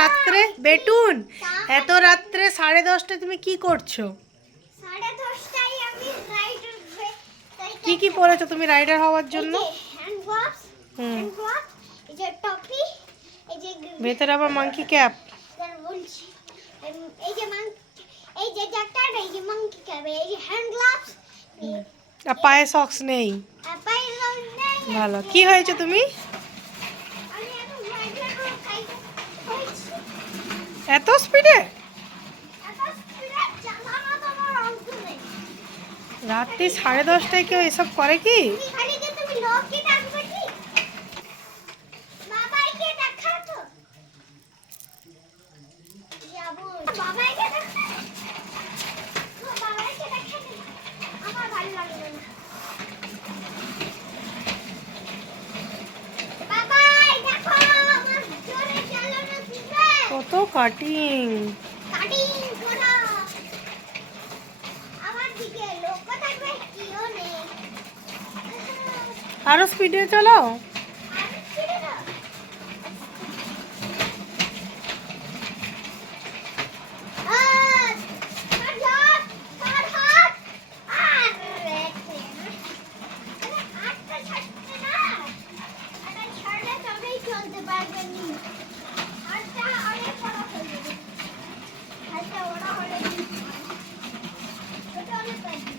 রাত্রে বেটুন, এত রাত্রে 10:30টায় তুমি কি করছো? 10:30টায় আমি রাইডার কি কি পরেছো তুমি রাইডার হওয়ার জন্য? হ্যান্ড গ্লাভস, এই যে টপি, এই যে ভেতরে আবার মাংকি ক্যাপ। বলছি এই যে জ্যাকেট, এই যে মাংকি ক্যাপ, এই যে হ্যান্ড গ্লাভস, আর পায়ে সক্স নেই। ভালো। কি হয়েছে তুমি? আমি এখন রাইডার হয়েছি। এত স্পিডে? রাত্রি 10:30টায় কেউ এসব করে কি? কত কাটিং! আরো স্পিডে চালাও। চলতে পারবেন।